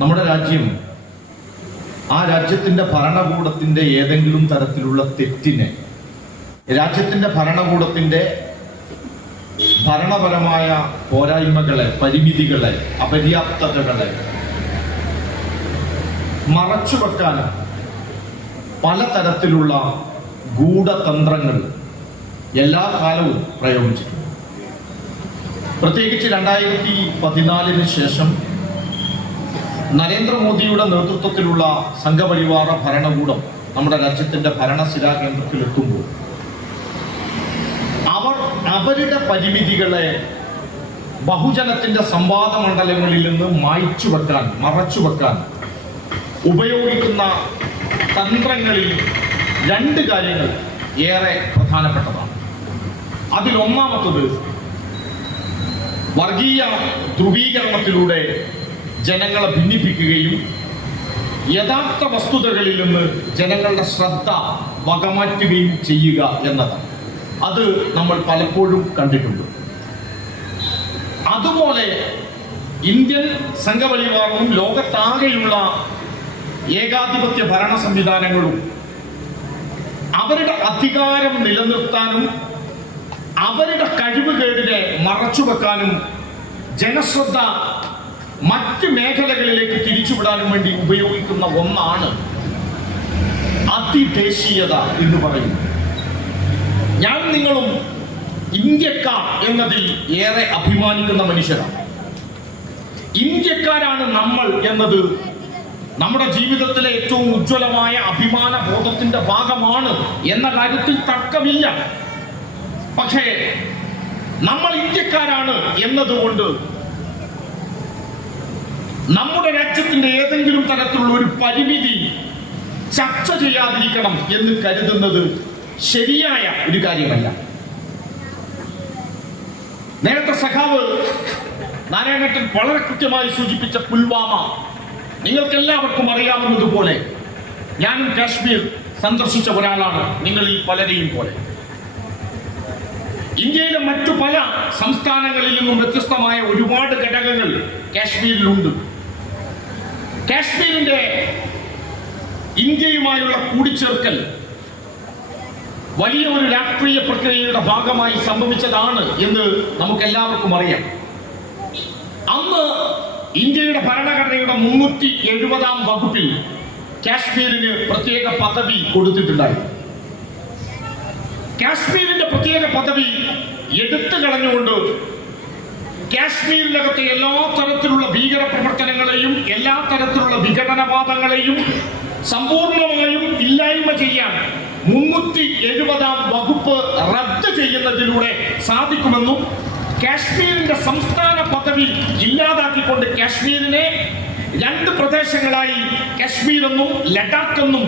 നമ്മുടെ രാജ്യം ആ രാജ്യത്തിന്റെ ഭരണകൂടത്തിന്റെ ഏതെങ്കിലും തരത്തിലുള്ള തെറ്റിനെ രാജ്യത്തിന്റെ ഭരണകൂടത്തിന്റെ ഭരണപരമായ പോരായ്മകളെ പരിമിതികളെ അപര്യാപ്തതകളെ മറച്ചുവെക്കാൻ പലതരത്തിലുള്ള ഗൂഢതന്ത്രങ്ങൾ എല്ലാ കാലവും പ്രയോഗിച്ചിട്ടുണ്ട്. പ്രത്യേകിച്ച് രണ്ടായിരത്തി പതിനാലിന് ശേഷം നരേന്ദ്രമോദിയുടെ നേതൃത്വത്തിലുള്ള സംഘപരിവാർ ഭരണകൂടം നമ്മുടെ രാജ്യത്തിന്റെ ഭരണസിരാ കേന്ദ്രത്തിലെത്തുമ്പോൾ അവർ അവരുടെ പരിമിതികളെ ബഹുജനത്തിന്റെ സംവാദ മണ്ഡലങ്ങളിൽ നിന്ന് മായ്ച്ചു വെക്കാൻ മറച്ചു വെക്കാൻ ഉപയോഗിക്കുന്ന തന്ത്രങ്ങളിൽ രണ്ട് കാര്യങ്ങൾ ഏറെ പ്രധാനപ്പെട്ടതാണ്. അതിലൊന്നാമത്തത് വർഗീയ ധ്രുവീകരണത്തിലൂടെ ജനങ്ങളെ ഭിന്നിപ്പിക്കുകയും യഥാർത്ഥ വസ്തുതകളിൽ നിന്ന് ജനങ്ങളുടെ ശ്രദ്ധ വകമാറ്റുകയും ചെയ്യുക എന്നതാണ് അത് നമ്മൾ പലപ്പോഴും കണ്ടിട്ടുണ്ട്. അതുപോലെ ഇന്ത്യൻ സംഘപരിവാറും ലോകത്താകെയുള്ള ഏകാധിപത്യ ഭരണ സംവിധാനങ്ങളും അവരുടെ അധികാരം നിലനിർത്താനും അവരുടെ കഴിവുകേടിനെ മറച്ചുവെക്കാനും ജനശ്രദ്ധ മറ്റ് മേഖലകളിലേക്ക് തിരിച്ചുവിടാനും വേണ്ടി ഉപയോഗിക്കുന്ന ഒന്നാണ് അതിദേശീയത എന്ന് പറയുന്നത്. ഞാൻ നിങ്ങളും ഇന്ത്യക്കാർ എന്നതിൽ ഏറെ അഭിമാനിക്കുന്ന മനുഷ്യരാണ്. ഇന്ത്യക്കാരാണ് നമ്മൾ എന്നത് നമ്മുടെ ജീവിതത്തിലെ ഏറ്റവും ഉജ്ജ്വലമായ അഭിമാന ബോധത്തിന്റെ ഭാഗമാണ് എന്ന കാര്യത്തിൽ തർക്കമില്ല. പക്ഷേ നമ്മൾ ഇന്ത്യക്കാരാണ് എന്നതുകൊണ്ട് നമ്മുടെ രാജ്യത്തിന്റെ ഏതെങ്കിലും തരത്തിലുള്ള ഒരു പരിമിതി ചർച്ച ചെയ്യാതിരിക്കണം എന്ന് കരുതുന്നത് ശരിയായ ഒരു കാര്യമല്ല. നേരത്തെ സഖാവ് നാരായണേട്ടൻ വളരെ കൃത്യമായി സൂചിപ്പിച്ച പുൽവാമ നിങ്ങൾക്ക് എല്ലാവർക്കും അറിയാവുന്നതുപോലെ ഞാനും കാശ്മീർ സന്ദർശിച്ച ഒരാളാണ് നിങ്ങളിൽ പലരെയും പോലെ. ഇന്ത്യയിലെ മറ്റു പല സംസ്ഥാനങ്ങളിൽ നിന്നും വ്യത്യസ്തമായ ഒരുപാട് ഘടകങ്ങൾ കാശ്മീരിലുണ്ട്. കാശ്മീരിന്റെ ഇന്ത്യയുമായുള്ള കൂടിച്ചേർക്കൽ വലിയ ഒരു രാഷ്ട്രീയ പ്രക്രിയയുടെ ഭാഗമായി സംഭവിച്ചതാണ് എന്ന് നമുക്ക് എല്ലാവർക്കും അറിയാം. അന്ന് ഇന്ത്യയുടെ ഭരണഘടനയുടെ മുന്നൂറ്റി എഴുപതാം വകുപ്പിൽ കാശ്മീരിന് പ്രത്യേക പദവി കൊടുത്തിട്ടുണ്ടായിരുന്നു. കാശ്മീരിന്റെ പ്രത്യേക പദവി എടുത്തു കളഞ്ഞുകൊണ്ട് കാശ്മീരിനകത്തെ എല്ലാ തരത്തിലുള്ള ഭീകര പ്രവർത്തനങ്ങളെയും എല്ലാ തരത്തിലുള്ള വിഘടനവാദങ്ങളെയും സമ്പൂർണമായും ഇല്ലായ്മ ചെയ്യാൻ മുന്നൂറ്റി എഴുപതാം വകുപ്പ് റദ്ദ് ചെയ്യുന്നതിലൂടെ സാധിക്കുമെന്നും കാശ്മീരിന്റെ സംസ്ഥാന പദവി ഇല്ലാതാക്കിക്കൊണ്ട് കാശ്മീരിനെ രണ്ട് പ്രദേശങ്ങളായി കാശ്മീർ എന്നും ലഡാക്ക് എന്നും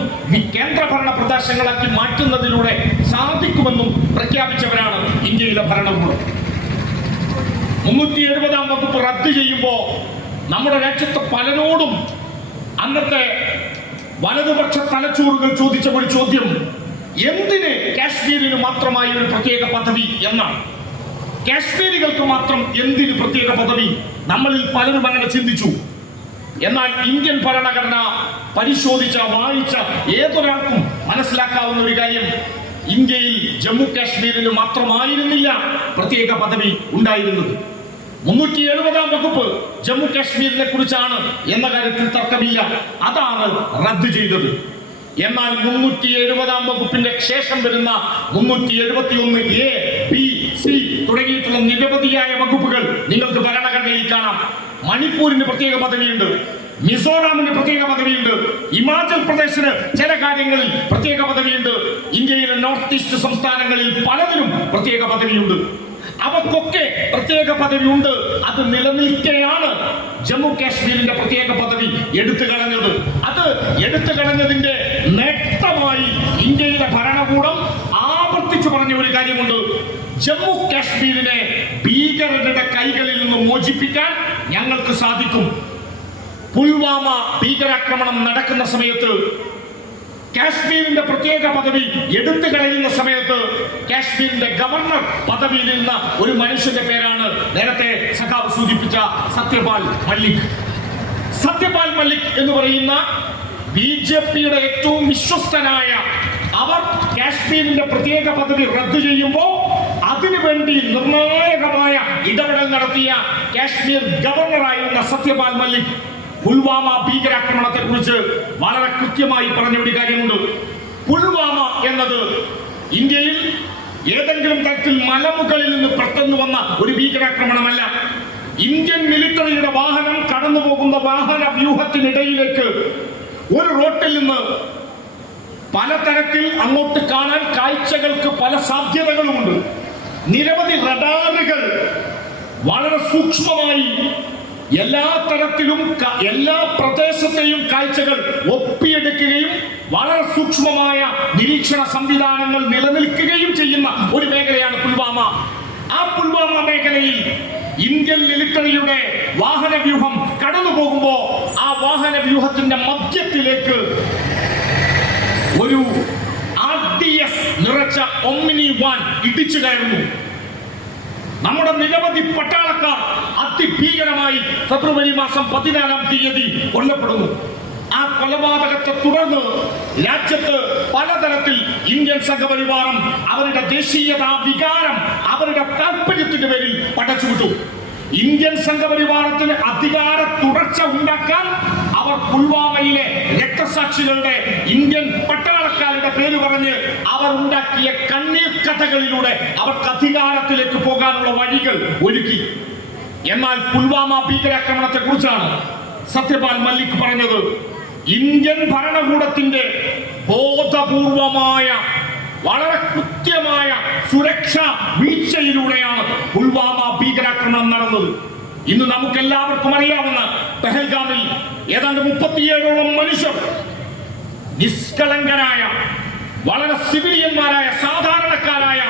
കേന്ദ്രഭരണ പ്രദേശങ്ങളാക്കി മാറ്റുന്നതിലൂടെ സാധിക്കുമെന്നും പ്രഖ്യാപിച്ചവരാണ് ഇന്ത്യയിലെ ഭരണകൂടം. മുന്നൂറ്റി എഴുപതാം വകുപ്പ് റദ്ദ് ചെയ്യുമ്പോൾ നമ്മുടെ രാജ്യത്ത് പലരോടും അന്നത്തെ വലതുപക്ഷ തലച്ചോറുകൾ ചോദിച്ച ഒരു ചോദ്യം എന്തിന് കാശ്മീരിന് മാത്രമായി ഒരു പ്രത്യേക പദവി എന്നാണ്. കാശ്മീരികൾക്ക് മാത്രം എന്തിന് പ്രത്യേക പദവി? നമ്മളിൽ പലരും അങ്ങനെ ചിന്തിച്ചു. എന്നാൽ ഇന്ത്യൻ ഭരണഘടന പരിശോധിച്ച വായിച്ച ഏതൊരാൾക്കും മനസ്സിലാക്കാവുന്ന ഒരു കാര്യം ഇന്ത്യയിൽ ജമ്മു കാശ്മീരിന് മാത്രമായിരുന്നില്ല പ്രത്യേക പദവി ഉണ്ടായിരുന്നത്. മുന്നൂറ്റി എഴുപതാം വകുപ്പ് ജമ്മു കാശ്മീരിനെ കുറിച്ചാണ് എന്ന കാര്യത്തിൽ തർക്കമില്ല. അതാണ് റദ്ദ് ചെയ്തത്. എന്നാൽ മുന്നൂറ്റി എഴുപതാം വകുപ്പിന്റെ ശേഷം വരുന്ന മുന്നൂറ്റി എഴുപത്തി ഒന്ന് എ ബി സി തുടങ്ങിയിട്ടുള്ള നിരവധിയായ വകുപ്പുകൾ നിങ്ങൾക്ക് ഭരണഘടനയിൽ കാണാം. മണിപ്പൂരിന് പ്രത്യേക പദവിയുണ്ട്. മിസോറാമിന് പ്രത്യേക പദവിയുണ്ട്. ഹിമാചൽ പ്രദേശിന് ചില കാര്യങ്ങളിൽ പ്രത്യേക പദവിയുണ്ട്. ഇന്ത്യയിലെ നോർത്ത് ഈസ്റ്റ് സംസ്ഥാനങ്ങളിൽ പലതിനും പ്രത്യേക പദവിയുണ്ട്. അവക്കൊക്കെ പ്രത്യേക പദവി ഉണ്ട്. അത് നിലനിൽക്കെയാണ് ജമ്മു കാശ്മീരിന്റെ പ്രത്യേക പദവി എടുത്തു കളഞ്ഞത്. അത് എടുത്തു കളഞ്ഞതിന്റെ നേട്ടമായി ഇന്ത്യയുടെ ഭരണകൂടം ആവർത്തിച്ചു പറഞ്ഞ ഒരു കാര്യമുണ്ട്. ജമ്മു കാശ്മീരിനെ ഭീകരരുടെ കൈകളിൽ നിന്ന് മോചിപ്പിക്കാൻ ഞങ്ങൾക്ക് സാധിക്കും. പുൽവാമ ഭീകരാക്രമണം നടക്കുന്ന സമയത്ത് കാശ്മീരിന്റെ പ്രത്യേക പദവി എടുത്തു കളയുന്ന സമയത്ത് കാശ്മീരിന്റെ ഗവർണർ പദവിയിൽ നിന്ന ഒരു മനുഷ്യന്റെ പേരാണ് നേരത്തെ സഖാവ് സൂചിപ്പിച്ച സത്യപാൽ മല്ലിക്. സത്യപാൽ മല്ലിക് എന്ന് പറയുന്ന ബി ജെ പിയുടെ ഏറ്റവും വിശ്വസ്തനായ അവർ കാശ്മീരിന്റെ പ്രത്യേക പദവി റദ്ദു ചെയ്യുമ്പോൾ അതിനുവേണ്ടി നിർണായകമായ ഇടപെടൽ നടത്തിയ കാശ്മീർ ഗവർണറായിരുന്ന സത്യപാൽ മല്ലിക്. പുൽവാമ ഭീകരാക്രമണത്തെ കുറിച്ച് വളരെ കൃത്യമായി പറഞ്ഞ ഒരു കാര്യമുണ്ട്. പുൽവാമ എന്നത് ഇന്ത്യയിൽ ഏതെങ്കിലും തരത്തിൽ മലമുകളിൽ നിന്ന് പെട്ടെന്ന് വന്ന ഒരു ഭീകരാക്രമണമല്ല. ഇന്ത്യൻ മിലിറ്ററിയുടെ വാഹനം കടന്നു പോകുന്ന വാഹന വ്യൂഹത്തിനിടയിലേക്ക് ഒരു റോട്ടിൽ നിന്ന് പലതരത്തിൽ അങ്ങോട്ട് കാണാൻ കാഴ്ചകൾക്ക് പല സാധ്യതകളുമുണ്ട്. നിരവധി റഡാറുകൾ വളരെ സൂക്ഷ്മമായി എല്ലാ തരത്തിലും എല്ലാ പ്രദേശത്തെയും കാഴ്ചകൾ ഒപ്പിയെടുക്കുകയും വളരെ സൂക്ഷ്മമായ നിരീക്ഷണ സംവിധാനങ്ങൾ നിലനിൽക്കുകയും ചെയ്യുന്ന ഒരു മേഖലയാണ് പുൽവാമ. ആ പുൽവാമ മേഖലയിൽ ഇന്ത്യൻ മിലിറ്ററിയുടെ വാഹന വ്യൂഹം കടന്നു പോകുമ്പോ ആ വാഹന വ്യൂഹത്തിന്റെ മധ്യത്തിലേക്ക് ഒരു ആർ ഡി എസ് നിറച്ച ഒമ്മിനി വാൻ ഇടിച്ചു കയറുന്നു. നമ്മുടെ നിരവധി പട്ടാളക്കാർ അതിഭീകരമായി ഫെബ്രുവരി മാസം പതിനാലാം തീയതി കൊല്ലപ്പെടുന്നു. ആ കൊലപാതകത്തെ തുടർന്ന് രാജ്യത്ത് പലതരത്തിൽ ഇന്ത്യൻ സംഘപരിവാരം അവരുടെ ദേശീയതാ വികാരം അവരുടെ താല്പര്യത്തിന്റെ പേരിൽ പടച്ചുവിട്ടു ഇന്ത്യൻ സംഘപരിവാരത്തിന് അധികാര തുടർച്ച ഉണ്ടാക്കാൻ അവർ പുൽവാമയിലെ രക്തസാക്ഷികളുടെ ഇന്ത്യൻ പട്ടാളക്കാരുടെ പേര് പറഞ്ഞ് അവർ ഉണ്ടാക്കിയ കണ്ണീർ കഥകളിലൂടെ അവർക്ക് അധികാരത്തിലേക്ക് പോകാനുള്ള വഴികൾ ഒരുക്കി. എന്നാൽ പുൽവാമ ഭീകരാക്രമണത്തെ കുറിച്ചാണ് സത്യപാൽ മല്ലിക് പറഞ്ഞത്. ഇന്ത്യൻ ഭരണകൂടത്തിന്റെ ബോധപൂർവമായ വളരെ കൃത്യമായ സുരക്ഷ വീഴ്ചയിലൂടെയാണ് പുൽവാമ ഭീകരാക്രമണം നടന്നത്. ഇന്ന് നമുക്ക് എല്ലാവർക്കും അറിയാവുന്ന പെഹൽഗാമിൽ ഏതാണ്ട് മുപ്പത്തിയേഴോളം മനുഷ്യർ നിഷ്കളങ്കരായ വളരെ സിവിലിയന്മാരായ സാധാരണക്കാരായ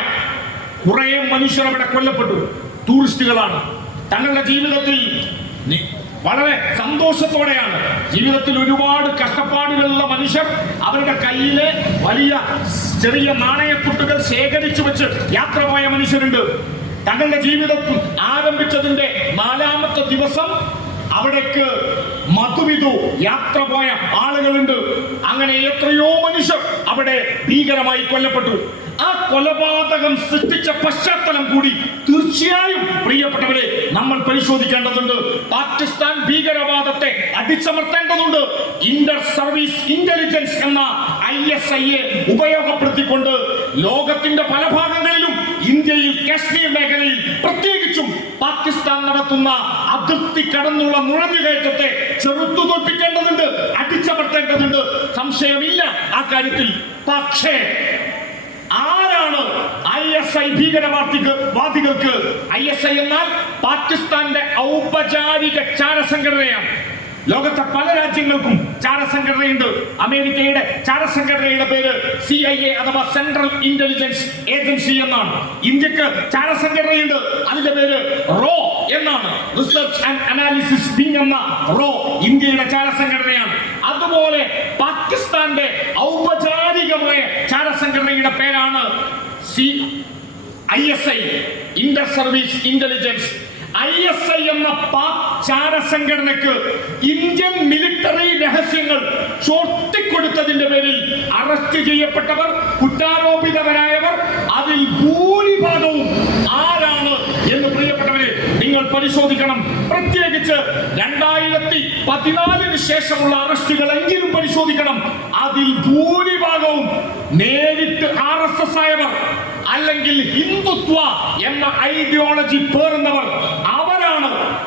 കുറെ മനുഷ്യർ അവിടെ കൊല്ലപ്പെട്ടു. ടൂറിസ്റ്റുകളാണ്. തങ്ങളുടെ ജീവിതത്തിൽ വളരെ സന്തോഷത്തോടെയാണ് ജീവിതത്തിൽ ഒരുപാട് കഷ്ടപ്പാടുകളുള്ള മനുഷ്യർ അവരുടെ കയ്യിലെ വലിയ ചെറിയ നാണയക്കുട്ടുകൾ ശേഖരിച്ചു വെച്ച് യാത്ര പോയ മനുഷ്യരുണ്ട്. തങ്ങളുടെ ജീവിതത്തിൽ ആരംഭിച്ചതിന്റെ നാലാമത്തെ ദിവസം അവിടേക്ക് മധുവിധു യാത്ര പോയ ആളുകളുണ്ട്. അങ്ങനെ എത്രയോ മനുഷ്യർ അവിടെ ഭീകരമായി കൊല്ലപ്പെട്ടു. ആ കൊലപാതകം സൃഷ്ടിച്ച പശ്ചാത്തലം കൂടി തീർച്ചയായും പ്രിയപ്പെട്ടവരെ നമ്മൾ പരിശോധിക്കേണ്ടതുണ്ട്. പാകിസ്ഥാൻ ഭീകരവാദത്തെ അടിച്ചമർത്തേണ്ടതുണ്ട്. ഇന്റർ സർവീസ് ഇന്റലിജൻസ് എന്ന ഐ എസ് ഐയെ ഉപയോഗപ്പെടുത്തിക്കൊണ്ട് ലോകത്തിന്റെ പല ഭാഗങ്ങളിലും ഇന്ത്യയിൽ കാശ്മീർ മേഖലയിൽ പ്രത്യേകിച്ചും പാകിസ്ഥാൻ നടത്തുന്ന അതിർത്തി കടന്നുള്ള നുഴഞ്ഞുകയറ്റത്തെ ചെറുത്തു തോൽപ്പിക്കേണ്ടതുണ്ട് അടിച്ചമർത്തേണ്ടതുണ്ട്. സംശയമില്ല ആ കാര്യത്തിൽ. പക്ഷേ ആരാണ് ഐ എസ് ഐ ഭീകരവാദിക്ക് വാദികൾക്ക്? ഐ എസ് ഐ എന്നാൽ പാകിസ്ഥാന്റെ ഔപചാരിക ചാരസംഘടനയാണ്. ലോകത്തെ പല രാജ്യങ്ങൾക്കും ചാരസംഘടനയുണ്ട്. അമേരിക്കയുടെ ചാരസംഘടനയുടെ പേര് സി ഐ എ അഥവാ സെൻട്രൽ ഇന്റലിജൻസ് ഏജൻസി എന്നാണ്. ഇന്ത്യയ്ക്ക് ചാരസംഘടനയുണ്ട്. അതിന്റെ പേര് റോ എന്നാണ്. റിസർച്ച് ആൻഡ് അനാലിസിസ് വിങ് എന്ന റോ ഇന്ത്യയുടെ ചാരസംഘടനയാണ്. അതുപോലെ പാകിസ്ഥാന്റെ ഔപചാരികമായ ചാരസംഘടനയുടെ പേരാണ് C I S I inter service intelligence I S I എന്ന പാക് ചാര സംഘടനയ്ക്ക് ഇന്ത്യൻ മിലിറ്ററി രഹസ്യങ്ങൾ ചോർത്തിക്കൊടുത്തതിന്റെ പേരിൽ അറസ്റ്റ് ചെയ്യപ്പെട്ടവർ കുറ്റാരോപിതവരായവർ അതിൽ ഭൂരിഭാഗവും ആരാണ് എന്ന് പ്രിയപ്പെട്ടവരെ നിങ്ങൾ പരിശോധിക്കണം. പ്രത്യേകിച്ച് രണ്ടായിരത്തി പതിനാലിന് ശേഷമുള്ള അറസ്റ്റുകളെങ്കിലും പരിശോധിക്കണം. അതിൽ ഭൂരിഭാഗവും നേരിട്ട് ആർ എസ് എസ് ആയവർ അല്ലെങ്കിൽ ഹിന്ദുത്വ എന്ന ഐഡിയോളജി പേറുന്നവർ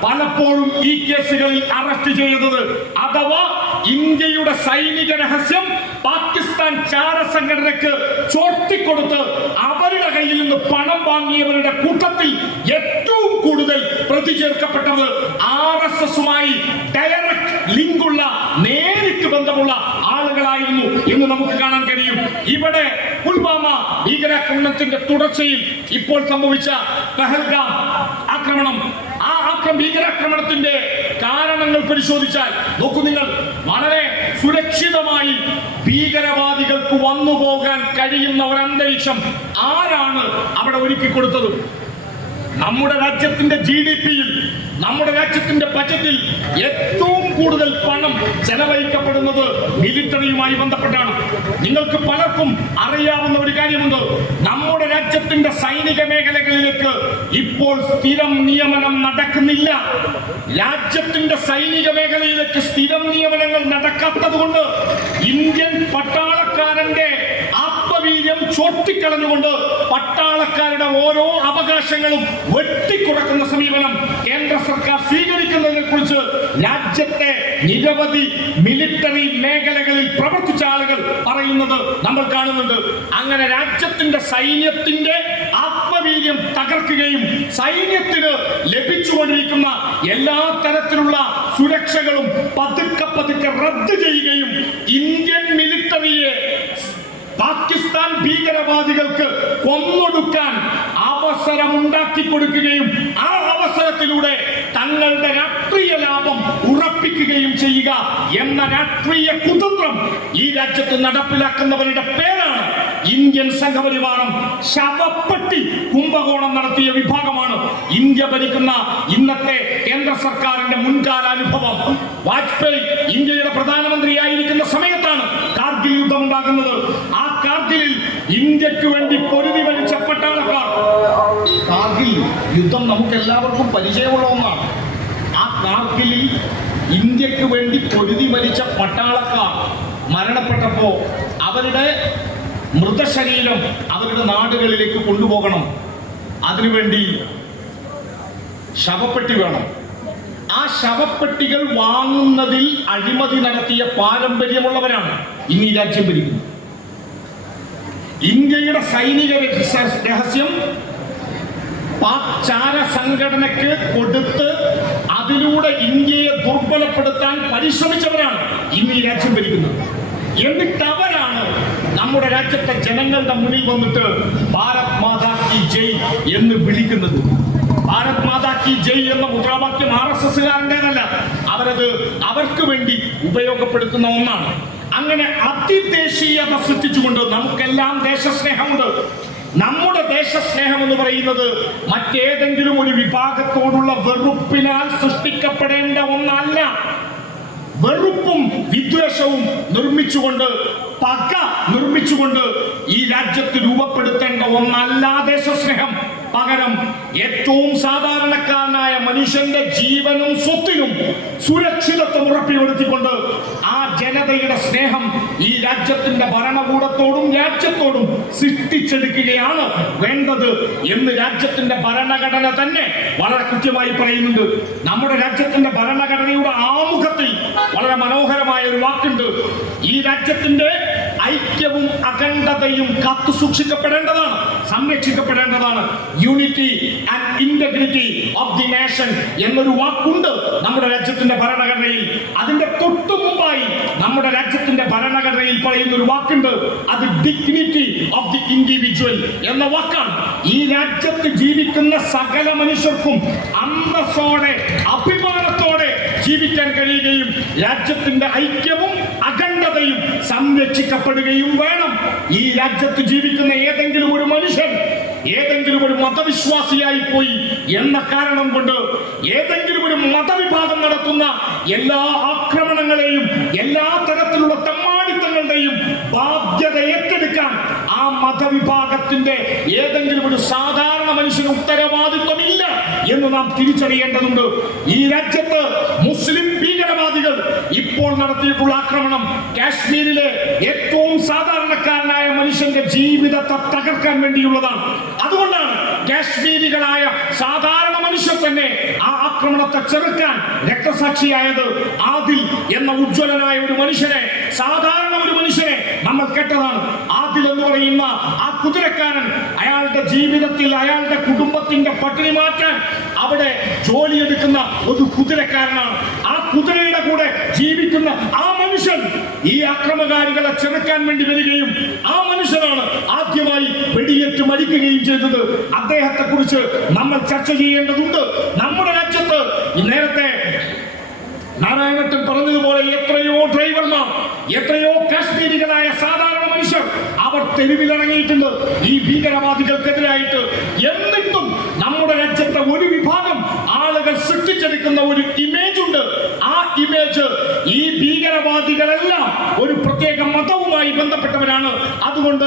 പലപ്പോഴും ഈ കേസുകളിൽ അറസ്റ്റ് ചെയ്തത് അഥവാ ഇന്ത്യയുടെ സൈനിക രഹസ്യം പാകിസ്ഥാൻ ചാര സംഘടനക്ക് ചോർത്തിക്കൊടുത്ത് അവരുടെ കയ്യിൽ നിന്ന് പണം വാങ്ങിയവരുടെ കൂട്ടത്തിൽ ഏറ്റവും കൂടുതൽ പ്രതി ചേർക്കപ്പെട്ടത് ആർ എസ് എസുമായി ഡയറക്ട് ലിങ്കുള്ള നേരിട്ട് ബന്ധമുള്ള ആളുകളായിരുന്നു എന്ന് നമുക്ക് കാണാൻ കഴിയും. ഇവിടെ പുൽവാമ ഭീകരാക്രമണത്തിന്റെ തുടർച്ചയിൽ ഇപ്പോൾ സംഭവിച്ച പെഹൽഗാം ആക്രമണം ആക്രമ ഭീകരാക്രമണത്തിന്റെ കാരണങ്ങൾ പരിശോധിച്ചാൽ നോക്കൂ നിങ്ങൾ വളരെ സുരക്ഷിതമായി ഭീകരവാദികൾക്ക് വന്നു പോകാൻ കഴിയുന്ന ഒരു അന്തരീക്ഷം ആരാണ് അവിടെ ഒരുക്കി കൊടുത്തത് നമ്മുടെ രാജ്യത്തിന്റെ ജി ഡി പിയിൽ നമ്മുടെ രാജ്യത്തിന്റെ ബജറ്റിൽ ഏറ്റവും കൂടുതൽ പണം ചെലവഴിക്കപ്പെടുന്നത് മിലിറ്ററിയുമായി ബന്ധപ്പെട്ടാണ്. നിങ്ങൾക്ക് പലർക്കും അറിയാവുന്ന ഒരു കാര്യമുണ്ട്. നമ്മുടെ രാജ്യത്തിന്റെ സൈനിക മേഖലകളിലേക്ക് ഇപ്പോൾ സ്ഥിരം നിയമനം നടക്കുന്നില്ല. രാജ്യത്തിന്റെ സൈനിക മേഖലയിലേക്ക് സ്ഥിരം നിയമനങ്ങൾ നടക്കാത്തത് കൊണ്ട് ഇന്ത്യൻ പട്ടാളക്കാരന്റെ ആത്മവീര്യം ചോർത്തിക്കളഞ്ഞുകൊണ്ട് പട്ടാളക്കാരുടെ ഓരോ അവകാശങ്ങളും വെട്ടിക്കുറക്കുന്ന സമീപനം കേന്ദ്ര സർക്കാർ സ്വീകരിക്കുന്നതിനെ കുറിച്ച് രാജ്യത്തെ നിരവധി മിലിറ്ററി മേഖലകളിൽ പ്രവർത്തിച്ച ആളുകൾ പറയുന്നത് നമ്മൾ കാണുന്നുണ്ട്. അങ്ങനെ രാജ്യത്തിന്റെ സൈന്യത്തിന്റെ ആത്മവീര്യം തകർക്കുകയും സൈന്യത്തിന് ലഭിച്ചുകൊണ്ടിരിക്കുന്ന എല്ലാ തരത്തിലുള്ള സുരക്ഷകളും പതുക്കെ പതുക്കെ റദ്ദ് ചെയ്യുകയും ഇന്ത്യൻ മിലിറ്ററിയെ പാകിസ്ഥാൻ ഭീകരവാദികൾക്ക് കൊന്നൊടുക്കാൻ അവസരം ഉണ്ടാക്കി കൊടുക്കുകയും ആ അവസരത്തിലൂടെ തങ്ങളുടെ രാഷ്ട്രീയ ലാഭം ഉറപ്പിക്കുകയും ചെയ്യുക എന്ന രാഷ്ട്രീയ കുതന്ത്രം ഈ രാജ്യത്ത് നടപ്പിലാക്കുന്നവരുടെ പേരാണ് ഇന്ത്യൻ സംഘപരിവാരം ശവപ്പെട്ടി കുംഭകോണം നടത്തിയ വിഭാഗമാണ് ഇന്ത്യ ഭരിക്കുന്ന ഇന്നത്തെ കേന്ദ്ര സർക്കാരിന്റെ മുൻകാല അനുഭവം വാജ്പേയി ഇന്ത്യയുടെ പ്രധാനമന്ത്രിയായിരിക്കുന്ന സമയത്താണ് കാർഗിൽ യുദ്ധം ഉണ്ടാകുന്നത് ആ ഇന്ത്യയ്ക്ക് വേണ്ടി പൊരുതി വലിച്ച പട്ടാളക്കാർ കാർഗിൽ യുദ്ധം നമുക്ക് എല്ലാവർക്കും പരിചയമുള്ള ഒന്നാണ്. ആ കാർഗിലിൽ ഇന്ത്യയ്ക്ക് വേണ്ടി പൊരുതി വലിച്ച പട്ടാളക്കാർ മരണപ്പെട്ടപ്പോ അവരുടെ മൃതശരീരം അവരുടെ നാടുകളിലേക്ക് കൊണ്ടുപോകണം. അതിനുവേണ്ടി ശവപ്പെട്ടി വേണം. ആ ശവപ്പെട്ടികൾ വാങ്ങുന്നതിൽ അഴിമതി നടത്തിയ പാരമ്പര്യമുള്ളവരാണ്. ഇന്ന് ഈ രാജ്യം ഭരിക്കുന്നത് ഇന്ത്യയുടെ സൈനിക രഹസ്യം പാക് ചാര സംഘടനയ്ക്ക് കൊടുത്ത് അതിലൂടെ ഇന്ത്യയെ ദുർബലപ്പെടുത്താൻ പരിശ്രമിച്ചവരാണ് ഇന്ന് ഈ രാജ്യം ഭരിക്കുന്നത്. എന്നിട്ട് അവരാണ് നമ്മുടെ രാജ്യത്തെ ജനങ്ങളുടെ മുന്നിൽ വന്നിട്ട് ഭാരത് മാതാ കി ജയ് എന്ന് വിളിക്കുന്നത്. ഭാരത് മാതാ കി ജയ് എന്ന മുദ്രാവാക്യം ആർ എസ് എസ്സുകാരന്റെതല്ല. അവരത് അവർക്ക് വേണ്ടി ഉപയോഗപ്പെടുത്തുന്ന ഒന്നാണ്. അങ്ങനെ അതിദേശീയത സൃഷ്ടിച്ചുകൊണ്ട് നമുക്കെല്ലാം ദേശസ്നേഹമുണ്ട്. നമ്മുടെ ദേശസ്നേഹം എന്ന് പറയുന്നത് മറ്റേതെങ്കിലും ഒരു വിഭാഗത്തോടുള്ള വെറുപ്പിനാൽ സൃഷ്ടിക്കപ്പെടേണ്ട ഒന്നല്ല. വെറുപ്പും വിദ്വേഷവും നിർമ്മിച്ചുകൊണ്ട് പക നിർമ്മിച്ചുകൊണ്ട് ഈ രാജ്യത്ത് രൂപപ്പെടുത്തേണ്ട ഒന്നല്ല ദേശസ്നേഹം. പകരം ഏറ്റവും സാധാരണക്കാരനായ മനുഷ്യന്റെ ജീവനും സ്വത്തിനും സുരക്ഷിതത്വം ഉറപ്പിവരുത്തിക്കൊണ്ട് ആ ജനതയുടെ സ്നേഹം ഈ രാജ്യത്തിന്റെ ഭരണകൂടത്തോടും രാജ്യത്തോടും സൃഷ്ടിച്ചെടുക്കുകയാണ് വേണ്ടത് എന്ന് രാജ്യത്തിന്റെ ഭരണഘടന തന്നെ വളരെ കൃത്യമായി പറയുന്നുണ്ട്. നമ്മുടെ രാജ്യത്തിന്റെ ഭരണഘടനയുടെ ആമുഖത്തിൽ വളരെ മനോഹരമായ ഒരു വാക്കുണ്ട്. ഈ രാജ്യത്തിന്റെ ഐക്യവും അഖണ്ഡതയും കാത്തു സൂക്ഷിക്കപ്പെടേണ്ടതാണ് സംരക്ഷിക്കപ്പെടേണ്ടതാണ്. Unity and integrity of the nation എന്നൊരു വാക്കുണ്ട് നമ്മുടെ രാജ്യത്തിന്റെ ഭരണഘടനയിൽ. അതിന്റെ തൊട്ടു മുമ്പായി നമ്മുടെ രാജ്യത്തിന്റെ ഭരണഘടനയിൽ പറയുന്ന ഒരു വാക്കുണ്ട് അത് ഡിഗ്നിറ്റി ഓഫ് ദി ഇൻഡിവിജ്വൽ എന്ന വാക്കാണ്. ഈ രാജ്യത്ത് ജീവിക്കുന്ന സകല മനുഷ്യർക്കും അന്തസ്സോടെ അഭിമാനത്തോടെ ജീവിക്കാൻ കഴിയുകയും രാജ്യത്തിന്റെ ഐക്യവും അഖണ്ഡതയും സംരക്ഷിക്കപ്പെടുകയും വേണം. ഈ രാജ്യത്ത് ജീവിക്കുന്ന ഏതെങ്കിലും ഒരു മനുഷ്യൻ ഏതെങ്കിലും ഒരു മതവിശ്വാസിയായി പോയി എന്ന കാരണം കൊണ്ട് ഏതെങ്കിലും ഒരു മതവിഭാഗം നടത്തുന്ന എല്ലാ ആക്രമണങ്ങളെയും എല്ലാ തരത്തിലുള്ള തെമ്മാടിത്തങ്ങളുടെയും ബാധ്യത ഏറ്റെടുക്കാൻ ആ മതവിഭാഗത്തിന്റെ ഏതെങ്കിലും ഒരു സാധാരണ മനുഷ്യന് ഉത്തരവാദിത്വമില്ല എന്ന് നാം തിരിച്ചറിയേണ്ടതുണ്ട്. ഈ രാജ്യത്ത് മുസ്ലിം ഇപ്പോൾ നടത്തിയിട്ടുള്ള ആക്രമണം കാശ്മീരിലെ ഏറ്റവും സാധാരണക്കാരനായ മനുഷ്യന്റെ ജീവിതത്തെ തകർക്കാൻ വേണ്ടിയുള്ളതാണ്. അതുകൊണ്ടാണ് കാശ്മീരികളായ സാധാരണ മനുഷ്യർ തന്നെ ആ ആക്രമണത്തെ ചെറുക്കാൻ രക്തസാക്ഷിയായത്. ആദിൽ എന്ന ഉജ്ജ്വലനായ ഒരു മനുഷ്യനെ സാധാരണ ഒരു മനുഷ്യനെ നമ്മൾ കേട്ടതാണ്. ആദിൽ എന്ന് പറയുന്ന ആ കുതിരക്കാരൻ അയാളുടെ ജീവിതത്തിൽ അയാളുടെ കുടുംബത്തിന്റെ പട്ടിണി മാറ്റാൻ അവിടെ ജോലിയെടുക്കുന്ന ഒരു കുതിരക്കാരനാണ്. കുതിരയുടെ കൂടെ ജീവിക്കുന്ന ആ മനുഷ്യൻ ഈ അക്രമകാരികളെ ചെറുക്കാൻ വേണ്ടി വരികയും ആ മനുഷ്യനാണ് ആദ്യമായി വെടിയേറ്റ് മരിക്കുകയും ചെയ്തത്. അദ്ദേഹത്തെ കുറിച്ച് നമ്മൾ ചർച്ച ചെയ്യേണ്ടതുണ്ട്. നമ്മുടെ രാജ്യത്ത് നേരത്തെ നാരായണത്തിൽ പറഞ്ഞതുപോലെ എത്രയോ ഡ്രൈവർമാർ എത്രയോ കാശ്മീരികളായ സാധാരണ മനുഷ്യർ അവർ തെരുവിലിറങ്ങിയിട്ടുണ്ട്. ഈ ഭീകരവാദികൾക്കെതിരായിട്ട് എന്നിട്ടും നമ്മുടെ രാജ്യത്തെ ഒരു വിഭാഗം ആളുകൾ സൃഷ്ടിച്ചെടുക്കുന്ന ഒരു ഇമേജ് ഈ ഭീകരവാദികളെല്ലാം ഒരു പ്രത്യേക മതവുമായി ബന്ധപ്പെട്ടവരാണ്. അതുകൊണ്ട്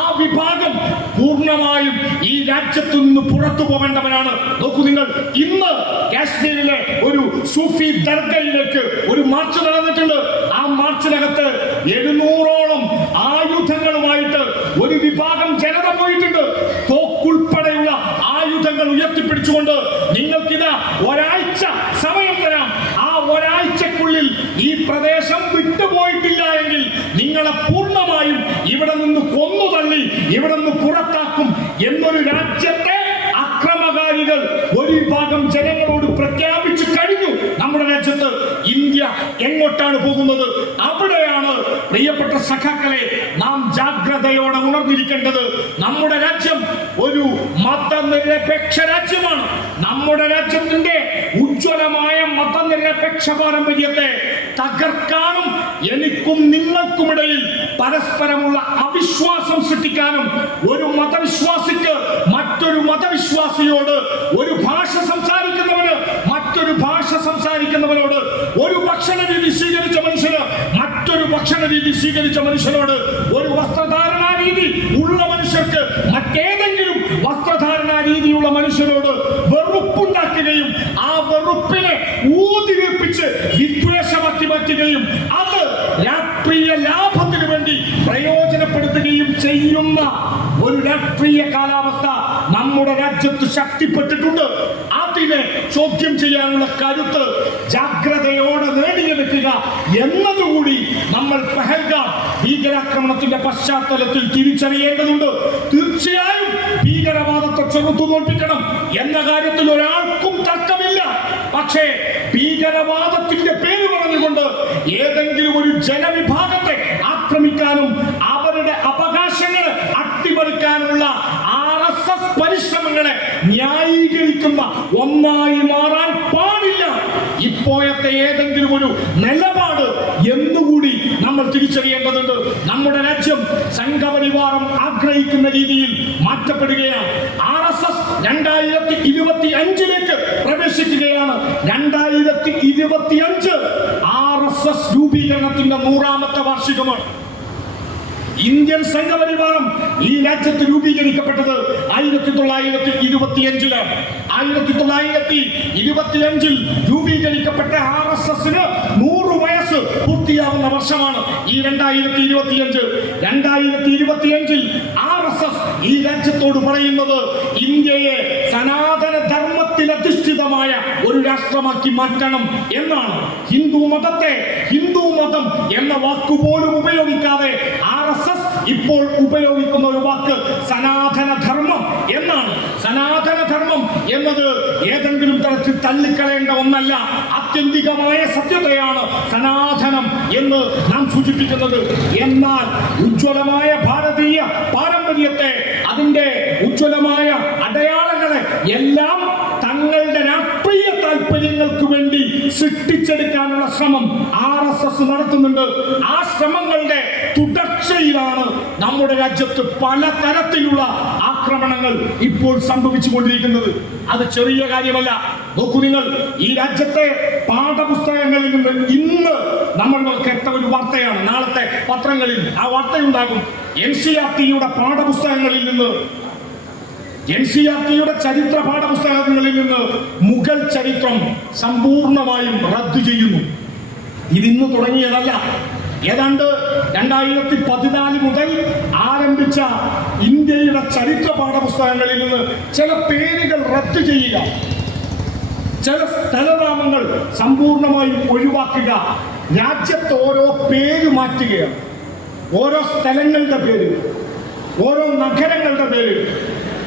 ആ വിഭാഗം പൂർണമായും ഈ രാജ്യത്തു നിന്ന് പുറത്തു പോകേണ്ടവരാണ് നോക്കൂ നിങ്ങൾ ഇന്ന് കാശ്മീരിലെ ഒരു സൂഫി ദർഗയിലേക്ക് ഒരു മാർച്ച് നടന്നിട്ടുണ്ട്. പുറത്താക്കും എന്നൊരു രാജ്യത്തെ അക്രമകാരികൾ ഒരു വിഭാഗം ജനങ്ങളോട് പ്രഖ്യാപിച്ചു കഴിഞ്ഞു. നമ്മുടെ രാജ്യത്ത് ഇന്ത്യ എങ്ങോട്ടാണ് പോകുന്നത്? അവിടെയാണ് പ്രിയപ്പെട്ട സഖാക്കളെ നാം ജാഗ്രതയോടെ ഉണർന്നിരിക്കേണ്ടത്. നമ്മുടെ രാജ്യം ഒരു മതനിരപേക്ഷ രാജ്യമാണ്. നമ്മുടെ രാജ്യത്തിന്റെ ഉജ്ജ്വലമായ മതനിരപേക്ഷ പാരമ്പര്യത്തെ തകർക്കാനും എനിക്കും നിങ്ങൾക്കുമിടയിൽ പരസ്പരമുള്ള അവിശ്വാസം സൃഷ്ടിക്കാനും ഒരു മതവിശ്വാസിക്ക് മറ്റൊരു മതവിശ്വാസിയോട് ഒരു ഭാഷ സംസാരിക്കുന്നവന് മറ്റൊരു ഭാഷ സംസാരിക്കുന്നവനോട് ഒരു ഭക്ഷണ രീതി സ്വീകരിച്ച മനുഷ്യന് മറ്റൊരു ഭക്ഷണ രീതി സ്വീകരിച്ച മനുഷ്യനോട് ഒരു വസ്ത്രധാരണ രീതി ഉള്ള മനുഷ്യർക്ക് മറ്റേതെങ്കിലും വസ്ത്രധാരണ രീതിയുള്ള മനുഷ്യരോട് വെറുപ്പുണ്ടാക്കുകയും ആ വെറുപ്പിനെ ഊതിവീർപ്പിച്ച് വിദ്വേഷമാക്കി മാറ്റുകയും അത് രാഷ്ട്രീയ ലാഭത്തിന് വേണ്ടി പ്രയോജനപ്പെടുത്തുകയും ചെയ്യുന്ന ഒരു രാഷ്ട്രീയ കാലാവസ്ഥ നമ്മുടെ രാജ്യത്ത് ശക്തിപ്പെട്ടിട്ടുണ്ട്. അതിനെ ചോദ്യം ചെയ്യാനുള്ള കരുത്ത് ജാഗ്രതയോടെ നേടിയെടുക്കുക എന്നതുകൂടി നമ്മൾ പെഹൽഗാം ഭീകരാക്രമണത്തിന്റെ പശ്ചാത്തലത്തിൽ തിരിച്ചറിയേണ്ടതുണ്ട്. തീർച്ചയായും ഭീകരവാദത്തെ ചെറുത്തു തോൽപ്പിക്കണം എന്ന കാര്യത്തിൽ ഒരാൾക്കും തർക്കമില്ല. പക്ഷേ ഭീകരവാദത്തിന്റെ ഏതെങ്കിലും ഒരു ജനവിഭാഗത്തെ ആക്രമിക്കാനും അവരുടെ അവകാശങ്ങൾ അട്ടിമറിക്കാനുള്ള ആർ എസ് എസ് പരിശ്രമങ്ങളെ ന്യായീകരിക്കുന്ന ഒന്നായി മാറാൻ പാടില്ല. ഇപ്പോഴത്തെ ഏതെങ്കിലും ഒരു നിലപാട് എന്നുകൂടി നമ്മൾ തിരിച്ചറിയേണ്ടതുണ്ട്? നമ്മുടെ രാജ്യം സംഘപരിവാരം ആഗ്രഹിക്കുന്ന രീതിയിൽ മാറ്റപ്പെടുകയാണ്. ആർ എസ് എസ് രണ്ടായിരത്തി ഇരുപത്തി അഞ്ചിലേക്ക് പ്രവേശിക്കുകയാണ്. രണ്ടായിരത്തി ഇരുപത്തി അഞ്ച് ആർ എസ് രൂപീകരണത്തിന്റെ നൂറാമത്തെ വാർഷികമാണ്. ഇന്ത്യൻ സംഘപരിവാരം ഈ രാജ്യത്ത് രൂപീകരിക്കപ്പെട്ടത് ആയിരത്തി തൊള്ളായിരത്തി ഇരുപത്തിയഞ്ചിലാണ് ആയിരത്തി തൊള്ളായിരത്തി ഇരുപത്തിയഞ്ചിൽ രൂപീകരിക്കപ്പെട്ട ആർ എസ് എസിന് നൂറ് വയസ്സ് പൂർത്തിയാവുന്ന വർഷമാണ് ഈ രണ്ടായിരത്തി ഇരുപത്തിയഞ്ച് രണ്ടായിരത്തി ഇരുപത്തിയഞ്ചിൽ ആർ എസ് എസ് ഈ രാജ്യത്തോട് പറയുന്നത് ഇന്ത്യയെ അധിഷ്ഠിതമായ ഒരു രാഷ്ട്രമാക്കി മാറ്റണം എന്നാണ് ഹിന്ദു മതത്തെ ഹിന്ദു മതം എന്ന വാക്കുപോലും ഉപയോഗിക്കാതെ ആർ എസ് എസ് ഇപ്പോൾ ഉപയോഗിക്കുന്ന ഒരു വാക്ക് സനാതന ധർമ്മം എന്നാണ്. സനാതന ധർമ്മം എന്നത് ഏതെങ്കിലും തരത്തിൽ തള്ളിക്കളയേണ്ട ഒന്നല്ല ആത്യന്തികമായ സത്യതയാണ് സനാതനം എന്ന് നാം സൂചിപ്പിക്കുന്നത്. എന്നാൽ ഉജ്ജ്വലമായ ഭാരതീയ പാരമ്പര്യത്തെ അതിന്റെ ഉജ്ജ്വലമായ അടയാളങ്ങളെ എല്ലാം വേണ്ടി സൃഷ്ടിച്ചെടുക്കാനുള്ള ശ്രമം ആർ എസ് എസ് നടത്തുന്നുണ്ട്. ആ ശ്രമങ്ങളുടെ തുടർച്ചയിലാണ് നമ്മുടെ രാജ്യത്ത് പല തരത്തിലുള്ള ആക്രമണങ്ങൾ ഇപ്പോൾ സംഭവിച്ചു കൊണ്ടിരിക്കുന്നത്. അത് ചെറിയ കാര്യമല്ല. നോക്കൂ നിങ്ങൾ ഈ രാജ്യത്തെ പാഠപുസ്തകങ്ങളിൽ നിന്ന് ഇന്ന് നമ്മൾ കേട്ട ഒരു വാർത്തയാണ്. നാളത്തെ പത്രങ്ങളിൽ ആ വാർത്തയുണ്ടാകും എൻ സി ആർ ടിയുടെ പാഠപുസ്തകങ്ങളിൽ നിന്ന് എൻ സി ആർ ടിയുടെ ചരിത്ര പാഠപുസ്തകങ്ങളിൽ നിന്ന് മുഗൾ ചരിത്രം സമ്പൂർണമായും റദ്ദു ചെയ്യുന്നു. ഇതിന്ന് തുടങ്ങിയതല്ല. ഏതാണ്ട് രണ്ടായിരത്തി പതിനാല് മുതൽ ആരംഭിച്ച ഇന്ത്യയുടെ ചരിത്ര പാഠപുസ്തകങ്ങളിൽ നിന്ന് ചില പേരുകൾ റദ്ദു ചെയ്യുക. ചില സ്ഥലനാമങ്ങൾ സമ്പൂർണമായും ഒഴിവാക്കുക. രാജ്യത്ത് ഓരോ പേര് മാറ്റുകയാണ്. ഓരോ സ്ഥലങ്ങളുടെ പേര് ഓരോ നഗരങ്ങളുടെ പേര്.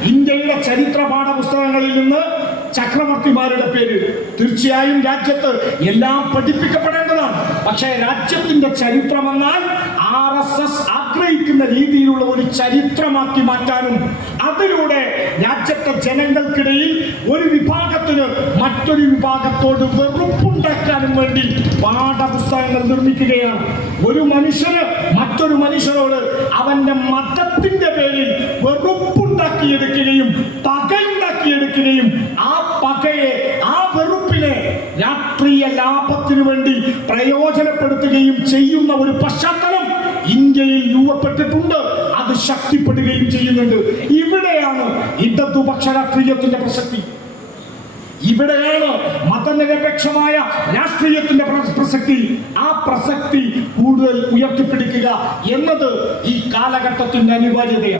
ഇന്ത്യയുടെ ചരിത്ര പാഠപുസ്തകങ്ങളിൽ നിന്ന് ചക്രവർത്തിമാരുടെ പേര് തീർച്ചയായും രാജ്യത്ത് എല്ലാം പഠിപ്പിക്കപ്പെടേണ്ടതാണ്. പക്ഷേ രാജ്യത്തിന്റെ ചരിത്രം എന്നാൽ ആർ എസ് എസ് ആഗ്രഹിക്കുന്ന രീതിയിലുള്ള ഒരു ചരിത്രമാക്കി മാറ്റാനും അതിലൂടെ രാജ്യത്തെ ജനങ്ങൾക്കിടയിൽ ഒരു വിഭാഗത്തിന് മറ്റൊരു വിഭാഗത്തോട് വെറുപ്പുണ്ടാക്കാനും വേണ്ടി പാഠപുസ്തകങ്ങൾ നിർമ്മിക്കുകയാണ്. ഒരു മനുഷ്യന് മറ്റൊരു മനുഷ്യനോട് അവന്റെ മതത്തിന്റെ പേരിൽ വെറുപ്പുണ്ടാക്കിയെടുക്കുകയും പകയുണ്ടാക്കിയെടുക്കുകയും ആ പകയെ ആ വെറുപ്പിനെ രാഷ്ട്രീയ ലാഭത്തിനു വേണ്ടി പ്രയോജനപ്പെടുത്തുകയും ചെയ്യുന്ന ഒരു പശ്ചാത്തലം ഇന്ത്യയിൽ രൂപപ്പെട്ടിട്ടുണ്ട്. അത് ശക്തിപ്പെടുകയും ചെയ്യുന്നുണ്ട്. ഇവിടെയാണ് ഇടതുപക്ഷ രാഷ്ട്രീയത്തിന്റെ പ്രസക്തി. ഇവിടെയാണ് മതനിരപേക്ഷമായ രാഷ്ട്രീയത്തിന്റെ പ്രസക്തി. ആ പ്രസക്തി കൂടുതൽ ഉയർത്തിപ്പിടിക്കുക എന്നത് ഈ കാലഘട്ടത്തിന്റെ അനിവാര്യതയാണ്.